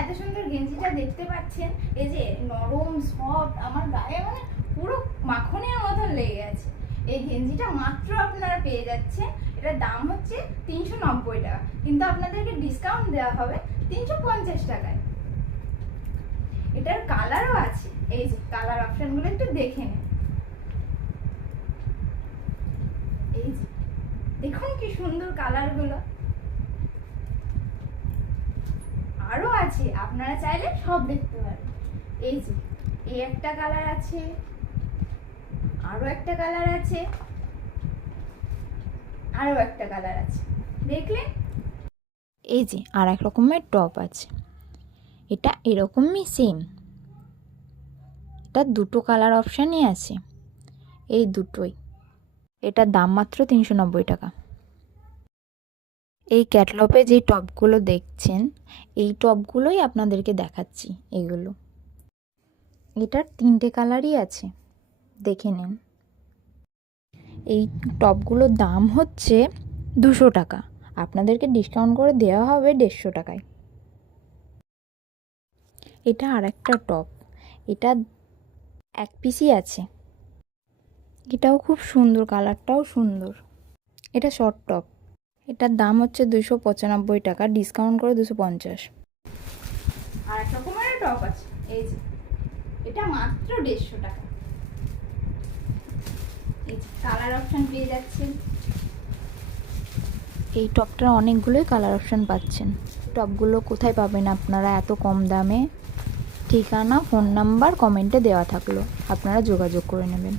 এত সুন্দর গেঞ্জিটা দেখতে পাচ্ছেন, এই যে নরম সফট, আমার গায়ে মানে পুরো মাখনের মতন লেগে গেছে। এই গেঞ্জিটা মাত্র আপনারা পেয়ে যাচ্ছেন, এটার দাম হচ্ছে 390 টাকা, কিন্তু আপনাদেরকে ডিসকাউন্ট দেওয়া হবে 350 টাকায়। এটার কালারও আছে, এই যে কালার অপশনগুলো একটু দেখে নেন। এই যে দেখুন কি সুন্দর কালারগুলো, আরো আছে, আপনারা চাইলে সব দেখতে পারেন। এই যে এই একটা কালার আছে, আরো একটা কালার আছে, আরো একটা কালার আছে, দেখলেন? এই যে আর এক রকমের টপ আছে, এটা এরকমই সেম, এটা দুটো কালার অপশানই আছে, এই দুটোই। এটার দাম মাত্র 390 টাকা। এই ক্যাটলপে যে টপগুলো দেখছেন, এই টপগুলোই আপনাদেরকে দেখাচ্ছি। এগুলো, এটার 3টে কালারই আছে, দেখে নিন। এই টপগুলোর দাম হচ্ছে 200 টাকা, আপনাদেরকে ডিসকাউন্ট করে দেওয়া হবে 150 টাকায়। এটা আর একটা টপ, এটা এক পিসই আছে, এটাও খুব সুন্দর, কালারটাও সুন্দর। এটা শর্ট টপ, এটার দাম হচ্ছে 295 টাকা, ডিসকাউন্ট করে 250। আর এক রকমের টপ আছে, এই যে এটা মাত্র 150 টাকা। এই যে কালার অপশন পেয়ে যাচ্ছেন। এই টপটার অনেকগুলোই কালার অপশান পাচ্ছেন। টপগুলো কোথায় পাবেন আপনারা এত কম দামে? ঠিকানা, ফোন নাম্বার কমেন্টে দেওয়া থাকলো, আপনারা যোগাযোগ করে নেবেন।